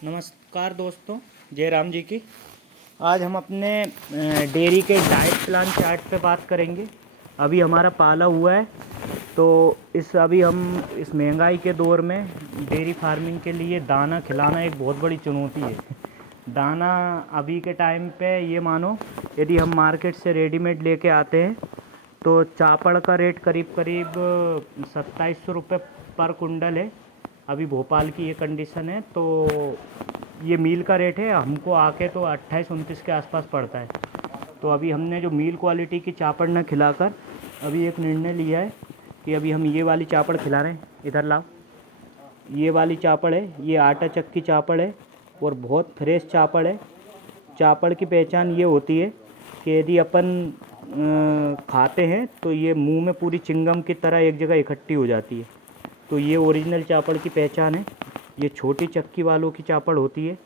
नमस्कार दोस्तों, जय राम जी की। आज हम अपने डेयरी के डाइट प्लान चार्ट पे बात करेंगे। अभी हमारा पाला हुआ है, तो अभी हम इस महंगाई के दौर में डेयरी फार्मिंग के लिए दाना खिलाना एक बहुत बड़ी चुनौती है। दाना अभी के टाइम पे ये मानो, यदि हम मार्केट से रेडीमेड लेके आते हैं तो चापड़ का रेट करीब करीब 2700 रुपये पर कुंडल है। अभी भोपाल की ये कंडीशन है, तो ये मील का रेट है। हमको आके तो 28-29 के आसपास पड़ता है। तो अभी हमने जो मील क्वालिटी की चापड़ न खिलाकर अभी एक निर्णय लिया है कि अभी हम ये वाली चापड़ खिला रहे हैं। इधर लाओ, ये वाली चापड़ है, ये आटा चक्की चापड़ है और बहुत फ्रेश चापड़ है। चापड़ की पहचान ये होती है कि यदि अपन खाते हैं तो ये मुंह में पूरी चिंगम की तरह एक जगह इकट्ठी हो जाती है। तो ये ओरिजिनल चापड़ की पहचान है। ये छोटी चक्की वालों की चापड़ होती है।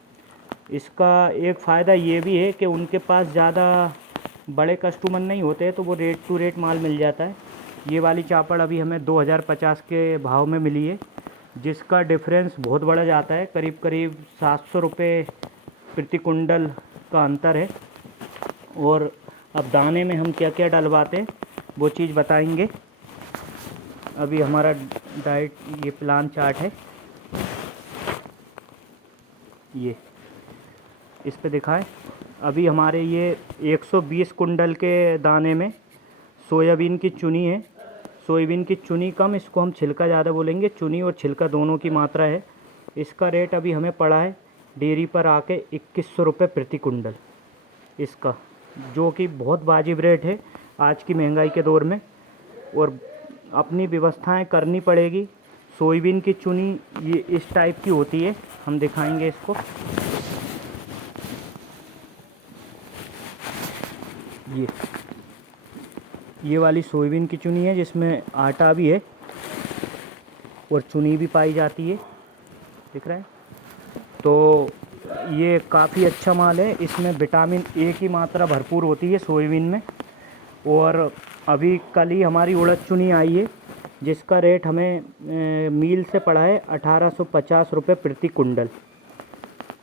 इसका एक फ़ायदा ये भी है कि उनके पास ज़्यादा बड़े कस्टमर नहीं होते हैं, तो वो रेट टू रेट माल मिल जाता है। ये वाली चापड़ अभी हमें 2050 के भाव में मिली है, जिसका डिफरेंस बहुत बड़ा जाता है। करीब करीब 700 रुपये प्रति कुंडल का अंतर है। और अब दाने में हम क्या क्या डलवाते हैं वो चीज़ बताएंगे। अभी हमारा डाइट ये प्लान चार्ट है, ये इस पे दिखाए। अभी हमारे ये 120 कुंडल के दाने में सोयाबीन की चुनी है। सोयाबीन की चुनी कम, इसको हम छिलका ज़्यादा बोलेंगे। चुनी और छिलका दोनों की मात्रा है। इसका रेट अभी हमें पड़ा है डेयरी पर आके 2100 रुपये प्रति कुंडल इसका, जो कि बहुत वाजिब रेट है आज की महंगाई के दौर में। और अपनी व्यवस्थाएं करनी पड़ेगी। सोयाबीन की चुनी ये इस टाइप की होती है, हम दिखाएंगे इसको। ये वाली सोयाबीन की चुनी है, जिसमें आटा भी है और चुनी भी पाई जाती है, दिख रहा है। तो ये काफ़ी अच्छा माल है। इसमें विटामिन ए की मात्रा भरपूर होती है सोयाबीन में। और अभी कल ही हमारी उड़द चुनी आई है, जिसका रेट हमें मील से पड़ा है 1850 रुपये प्रति कुंडल।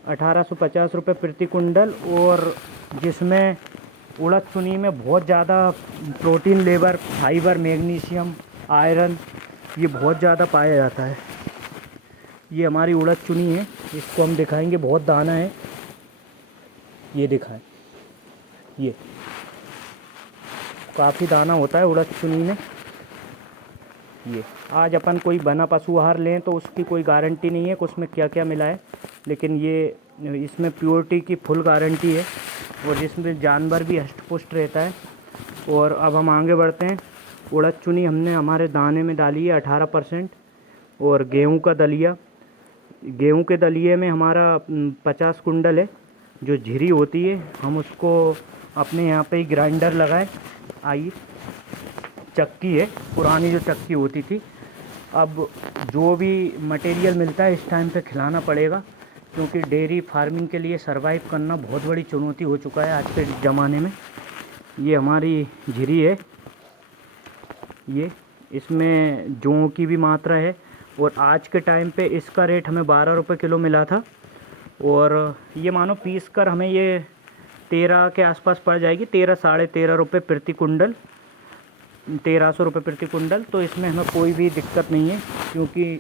1850 रुपये प्रति कुंडल। और जिसमें उड़द चुनी में बहुत ज़्यादा protein level, fibre, magnesium, iron ये बहुत ज़्यादा पाया जाता है। ये हमारी उड़द चुनी है, इसको हम दिखाएंगे। बहुत दाना है, ये दिखाएं। ये काफ़ी दाना होता है उड़द चुनी में। ये आज अपन कोई बना पशु आहार लें तो उसकी कोई गारंटी नहीं है कि उसमें क्या क्या मिला है, लेकिन ये इसमें प्योरिटी की फुल गारंटी है और जिसमें जानवर भी हष्ट पुष्ट रहता है। और अब हम आगे बढ़ते हैं। उड़द चुनी हमने हमारे दाने में डाली है 18%। और गेहूं का दलिया, गेहूं के दलिए में हमारा 50 कुंडल है। जो झिरी होती है हम उसको अपने यहाँ पे ही ग्राइंडर लगाए। आइए, चक्की है, पुरानी जो चक्की होती थी। अब जो भी मटेरियल मिलता है इस टाइम पे खिलाना पड़ेगा, क्योंकि डेयरी फार्मिंग के लिए सरवाइव करना बहुत बड़ी चुनौती हो चुका है आज के ज़माने में। ये हमारी झिरी है, ये इसमें जौ की भी मात्रा है। और आज के टाइम पे इसका रेट हमें 12 रुपये किलो मिला था। और ये मानो पीस कर हमें ये 13 के आसपास पड़ जाएगी, 13 साढ़े 13 रुपये प्रति कुंडल, 1300 रुपये प्रति कुंडल। तो इसमें हमें कोई भी दिक्कत नहीं है, क्योंकि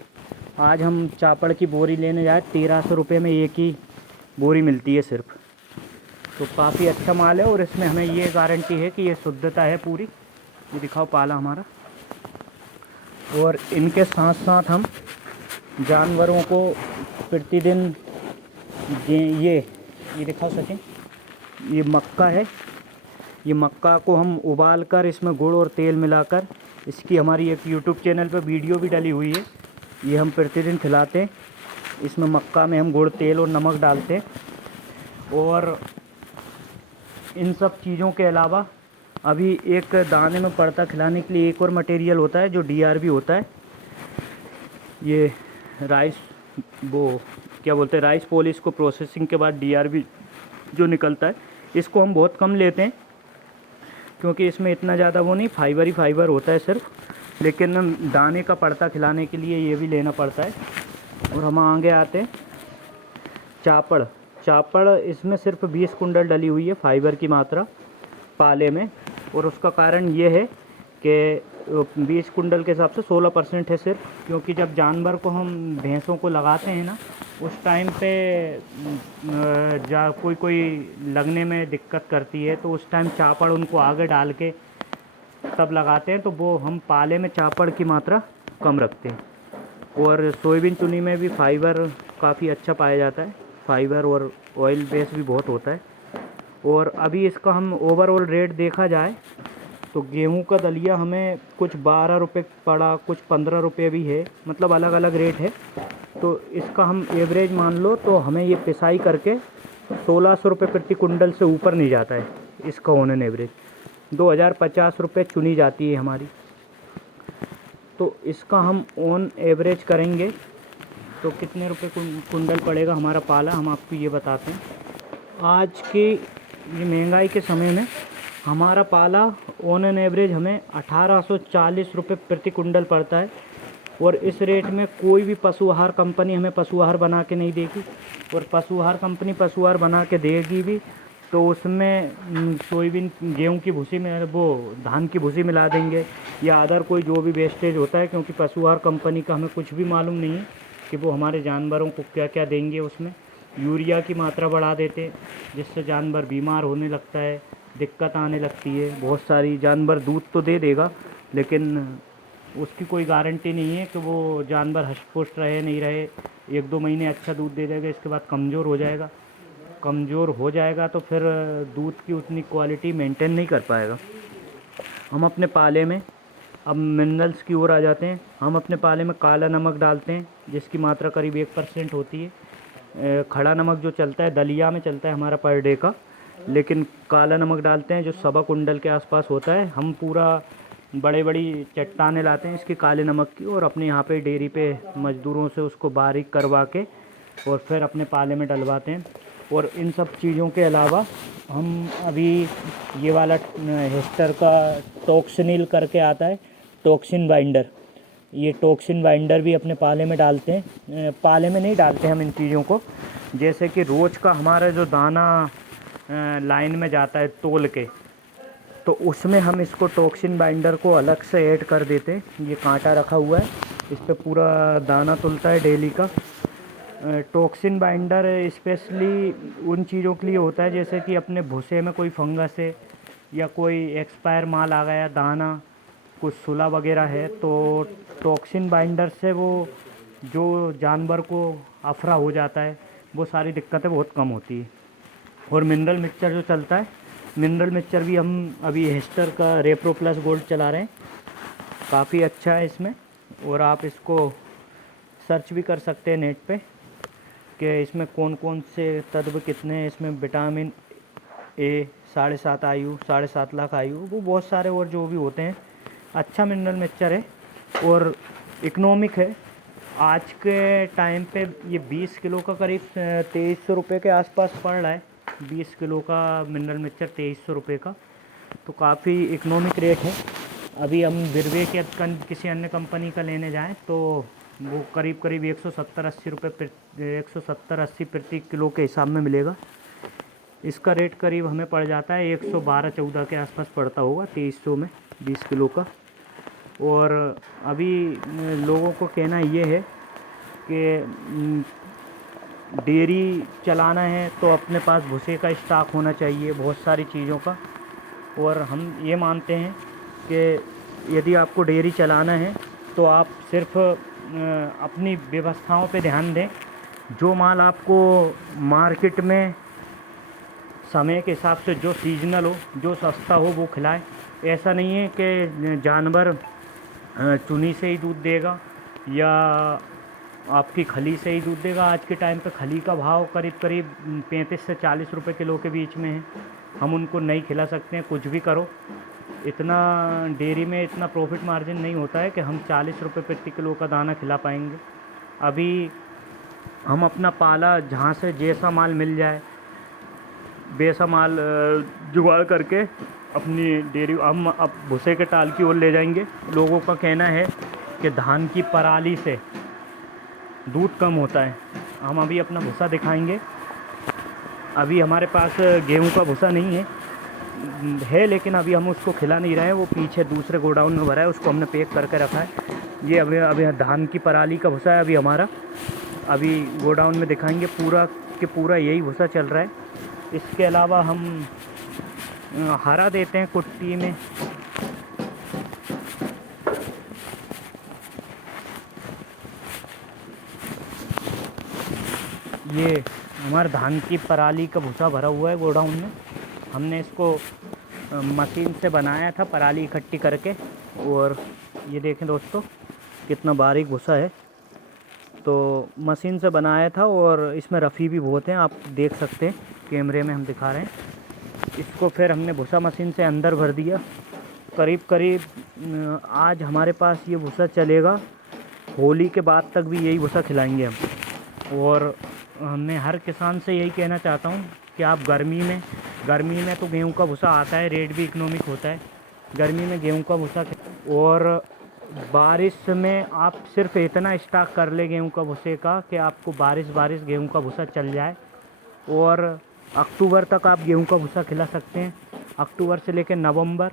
आज हम चापड़ की बोरी लेने जाए 1300 रुपये में एक ही बोरी मिलती है सिर्फ। तो काफ़ी अच्छा माल है और इसमें हमें ये गारंटी है कि ये शुद्धता है पूरी। ये दिखाओ पाला हमारा। और इनके साथ साथ हम जानवरों को प्रतिदिन ये दिखाओ सचिन, ये मक्का है। ये मक्का को हम उबाल कर इसमें गुड़ और तेल मिलाकर, इसकी हमारी एक यूट्यूब चैनल पर वीडियो भी डली हुई है। ये हम प्रतिदिन खिलाते हैं। इसमें मक्का में हम गुड़, तेल और नमक डालते हैं। और इन सब चीज़ों के अलावा अभी एक दाने में पड़ता खिलाने के लिए एक और मटेरियल होता है, जो डीआरबी होता है। ये राइस, वो क्या बोलते हैं, राइस पॉलिश को प्रोसेसिंग के बाद डीआरबी जो निकलता है, इसको हम बहुत कम लेते हैं, क्योंकि इसमें इतना ज़्यादा वो नहीं, फाइबर ही फाइबर होता है सिर्फ। लेकिन दाने का पड़ता खिलाने के लिए ये भी लेना पड़ता है। और हम आगे आते हैं चापड़ चापड़ इसमें सिर्फ 20 कुंटल डली हुई है फाइबर की मात्रा पाले में, और उसका कारण ये है कि 20 कुंटल के हिसाब से 16% है सिर्फ, क्योंकि जब जानवर को हम भैंसों को लगाते हैं ना उस टाइम पे कोई कोई लगने में दिक्कत करती है, तो उस टाइम चापड़ उनको आगे डाल के तब लगाते हैं, तो वो हम पाले में चापड़ की मात्रा कम रखते हैं। और सोयाबीन चुनी में भी फाइबर काफ़ी अच्छा पाया जाता है, फाइबर और ऑयल बेस भी बहुत होता है। और अभी इसका हम ओवरऑल रेट देखा जाए तो गेहूं का दलिया हमें कुछ 12 रुपये पड़ा, कुछ 15 रुपये भी है, मतलब अलग अलग रेट है। तो इसका हम एवरेज मान लो तो हमें ये पिसाई करके 1600 रुपये प्रति कुंटल से ऊपर नहीं जाता है। इसका ऑन एवरेज 2050 रुपये चुनी जाती है हमारी। तो इसका हम ऑन एवरेज करेंगे तो कितने रुपए कुंटल पड़ेगा हमारा पाला, हम आपको ये बताते हैं। आज की ये महंगाई के समय में हमारा पाला ऑन एन एवरेज हमें 1840 रुपये प्रति कुंटल पड़ता है। और इस रेट में कोई भी पशु आहार कंपनी हमें पशु आहार बना के नहीं देगी, और पशु आहार कंपनी पशु आहार बना के देगी भी तो उसमें सोयाबीन गेहूं की भूसी में वो धान की भूसी मिला देंगे या अदर कोई जो भी वेस्टेज होता है, क्योंकि पशु आहार कंपनी का हमें कुछ भी मालूम नहीं है कि वो हमारे जानवरों को क्या क्या देंगे। उसमें यूरिया की मात्रा बढ़ा देते जिससे जानवर बीमार होने लगता है, दिक्कत आने लगती है बहुत सारी। जानवर दूध तो दे देगा लेकिन उसकी कोई गारंटी नहीं है कि वो जानवर हष्ट-पुष्ट रहे नहीं रहे। 1-2 महीने अच्छा दूध दे देगा, इसके बाद कमज़ोर हो जाएगा तो फिर दूध की उतनी क्वालिटी मेंटेन नहीं कर पाएगा। हम अपने पाले में अब मिनरल्स की ओर आ जाते हैं। हम अपने पाले में काला नमक डालते हैं जिसकी मात्रा करीब 1% होती है। खड़ा नमक जो चलता है दलिया में चलता है हमारा पर डे का, लेकिन काला नमक डालते हैं जो 1.25 कुंटल के आसपास होता है। हम पूरा बड़ी चट्टानें लाते हैं इसकी काले नमक की, और अपने यहाँ पे डेयरी पे मज़दूरों से उसको बारीक करवा के और फिर अपने पाले में डलवाते हैं। और इन सब चीज़ों के अलावा हम अभी ये वाला हेस्टर का टॉक्सिनिल करके आता है, टॉक्सिन बाइंडर, ये टॉक्सिन बाइंडर भी अपने पाले में डालते हैं। पाले में नहीं डालते हम इन चीज़ों को, जैसे कि रोज़ का हमारा जो दाना लाइन में जाता है तोल के, तो उसमें हम इसको टॉक्सिन बाइंडर को अलग से ऐड कर देते हैं। ये कांटा रखा हुआ है, इस पर पूरा दाना तुलता है डेली का। टॉक्सिन बाइंडर स्पेशली उन चीज़ों के लिए होता है जैसे कि अपने भूसे में कोई फंगस है या कोई एक्सपायर माल आ गया, दाना कुछ सुला वगैरह है, तो टॉक्सिन बाइंडर से वो जो जानवर को अफरा हो जाता है वो सारी दिक्कतें बहुत कम होती है। और मिनरल मिक्सचर जो चलता है, मिनरल मिक्सचर भी हम अभी हेस्टर का रेप्रो प्लस गोल्ड चला रहे हैं, काफ़ी अच्छा है इसमें। और आप इसको सर्च भी कर सकते हैं नेट पे कि इसमें कौन कौन से तत्व कितने हैं। इसमें विटामिन ए 7.5 आयु, 7.5 लाख आयु, वो बहुत सारे और जो भी होते हैं। अच्छा मिनरल मिक्सचर है और इकोनॉमिक है। आज के टाइम पे ये 20 किलो का करीब 2300 रुपये के आसपास पड़ रहा है। 20 किलो का मिनरल मिक्सचर 2300 रुपये का, तो काफ़ी इकोनॉमिक रेट है। अभी हम बिरवेक या किसी अन्य कंपनी का लेने जाएं तो वो करीब 170-80 रुपये 170-80 प्रति किलो के हिसाब में मिलेगा। इसका रेट करीब हमें पड़ जाता है 112-14 के आसपास पड़ता होगा 2300 में 20 किलो का। और अभी लोगों को कहना ये है कि डेयरी चलाना है तो अपने पास भूसे का स्टॉक होना चाहिए, बहुत सारी चीज़ों का। और हम ये मानते हैं कि यदि आपको डेयरी चलाना है तो आप सिर्फ अपनी व्यवस्थाओं पे ध्यान दें। जो माल आपको मार्केट में समय के हिसाब से जो सीजनल हो, जो सस्ता हो, वो खिलाएं। ऐसा नहीं है कि जानवर चुनी से ही दूध देगा या आपकी खली से ही दूध देगा। आज के टाइम पे खली का भाव करीब 35 से 40 रुपये किलो के बीच में है। हम उनको नहीं खिला सकते हैं, कुछ भी करो। इतना डेयरी में इतना प्रॉफिट मार्जिन नहीं होता है कि हम 40 रुपये प्रति किलो का दाना खिला पाएंगे। अभी हम अपना पाला जहाँ से जैसा माल मिल जाए वैसा माल जुगाड़ करके अपनी डेयरी हम अब भूसे के टाल की ओर ले जाएंगे। लोगों का कहना है कि धान की पराली से दूध कम होता है, हम अभी अपना भूसा दिखाएंगे। अभी हमारे पास गेहूं का भूसा नहीं है, लेकिन अभी हम उसको खिला नहीं रहे हैं। वो पीछे दूसरे गोडाउन में भरा है, उसको हमने पैक करके रखा है। ये अभी धान की पराली का भूसा है अभी हमारा। अभी गोडाउन में दिखाएंगे, पूरा के पूरा यही भूसा चल रहा है। इसके अलावा हम हरा देते हैं कुट्टी में। ये हमारे धान की पराली का भूसा भरा हुआ है गोडाउन में। हमने इसको मशीन से बनाया था पराली इकट्ठी करके। और ये देखें दोस्तों कितना बारीक भूसा है, तो मशीन से बनाया था। और इसमें रफ़ी भी बहुत हैं, आप देख सकते हैं, कैमरे में हम दिखा रहे हैं। इसको फिर हमने भूसा मशीन से अंदर भर दिया। करीब करीब आज हमारे पास ये भूसा चलेगा, होली के बाद तक भी यही भूसा खिलाएंगे हम। और मैं हर किसान से यही कहना चाहता हूँ कि आप गर्मी में तो गेहूं का भूसा आता है, रेट भी इकोनॉमिक होता है। गर्मी में गेहूं का भूसा, और बारिश में आप सिर्फ इतना स्टॉक कर ले गेहूं का भूसे का कि आपको बारिश गेहूं का भूसा चल जाए। और अक्टूबर तक आप गेहूं का भूसा खिला सकते हैं। अक्टूबर से लेकर नवंबर,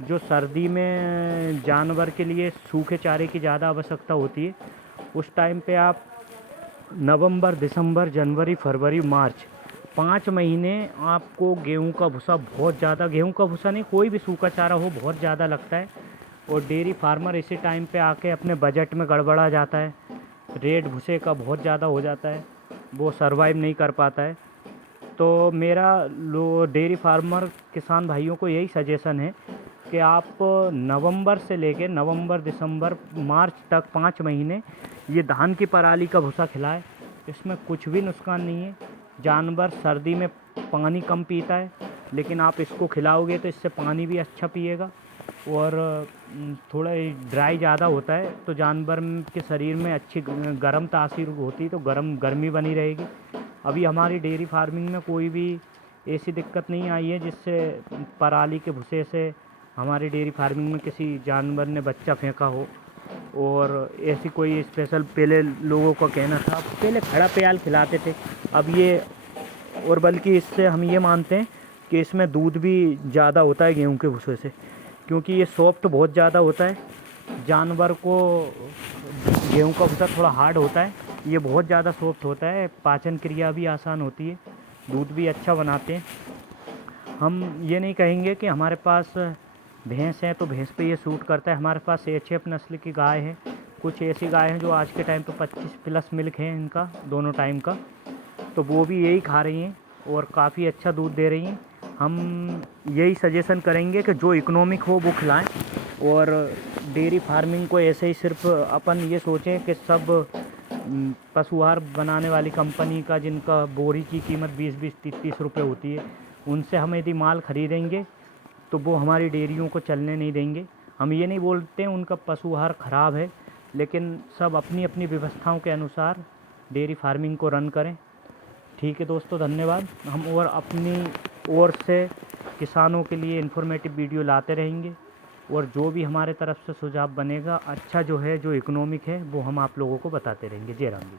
जो सर्दी में जानवर के लिए सूखे चारे की ज़्यादा आवश्यकता होती है, उस टाइम पे आप नवंबर, दिसंबर, जनवरी, फरवरी, मार्च 5 महीने आपको गेहूं का भूसा बहुत ज़्यादा, गेहूं का भूसा नहीं कोई भी सूखा चारा हो, बहुत ज़्यादा लगता है। और डेयरी फार्मर इसी टाइम पे आके अपने बजट में गड़बड़ा जाता है, रेट भूसे का बहुत ज़्यादा हो जाता है, वो सरवाइव नहीं कर पाता है। तो मेरा डेयरी फार्मर किसान भाइयों को यही सजेशन है कि आप नवंबर से लेकर नवंबर, दिसंबर, मार्च तक 5 महीने ये धान की पराली का भूसा खिलाए। इसमें कुछ भी नुकसान नहीं है। जानवर सर्दी में पानी कम पीता है, लेकिन आप इसको खिलाओगे तो इससे पानी भी अच्छा पिएगा। और थोड़ा ड्राई ज़्यादा होता है, तो जानवर के शरीर में अच्छी गर्म तासीर होती है, तो गर्मी बनी रहेगी। अभी हमारी डेयरी फार्मिंग में कोई भी ऐसी दिक्कत नहीं आई है जिससे पराली के भूसे से हमारी डेयरी फार्मिंग में किसी जानवर ने बच्चा फेंका हो। और ऐसी कोई स्पेशल, पहले लोगों का कहना था पहले खड़ा प्याल खिलाते थे, अब ये, और बल्कि इससे हम ये मानते हैं कि इसमें दूध भी ज़्यादा होता है गेहूं के भूसे से, क्योंकि ये सॉफ्ट बहुत ज़्यादा होता है। जानवर को गेहूं का भूसा थोड़ा हार्ड होता है, ये बहुत ज़्यादा सॉफ्ट होता है, पाचन क्रिया भी आसान होती है, दूध भी अच्छा बनाते हैं। हम ये नहीं कहेंगे कि हमारे पास भैंस है तो भैंस पे ये सूट करता है। हमारे पास एचएफ नस्ल की गाय है, कुछ ऐसी गाय हैं जो आज के टाइम पे 25 प्लस मिल्क है इनका दोनों टाइम का, तो वो भी यही खा रही हैं और काफ़ी अच्छा दूध दे रही हैं। हम यही सजेशन करेंगे कि जो इकोनॉमिक हो वो खिलाएं। और डेयरी फार्मिंग को ऐसे ही सिर्फ अपन ये सोचें कि सब पशु आहार बनाने वाली कंपनी का, जिनका बोरी की कीमत 20-20, 30-30 रुपये होती है, उनसे हम यदि माल ख़रीदेंगे तो वो हमारी डेयरियों को चलने नहीं देंगे। हम ये नहीं बोलते उनका पशु आहार ख़राब है, लेकिन सब अपनी अपनी व्यवस्थाओं के अनुसार डेयरी फार्मिंग को रन करें। ठीक है दोस्तों, धन्यवाद। हम और अपनी ओर से किसानों के लिए इन्फॉर्मेटिव वीडियो लाते रहेंगे, और जो भी हमारे तरफ से सुझाव बनेगा अच्छा जो है, जो इकोनॉमिक है, वो हम आप लोगों को बताते रहेंगे। जय राम जी।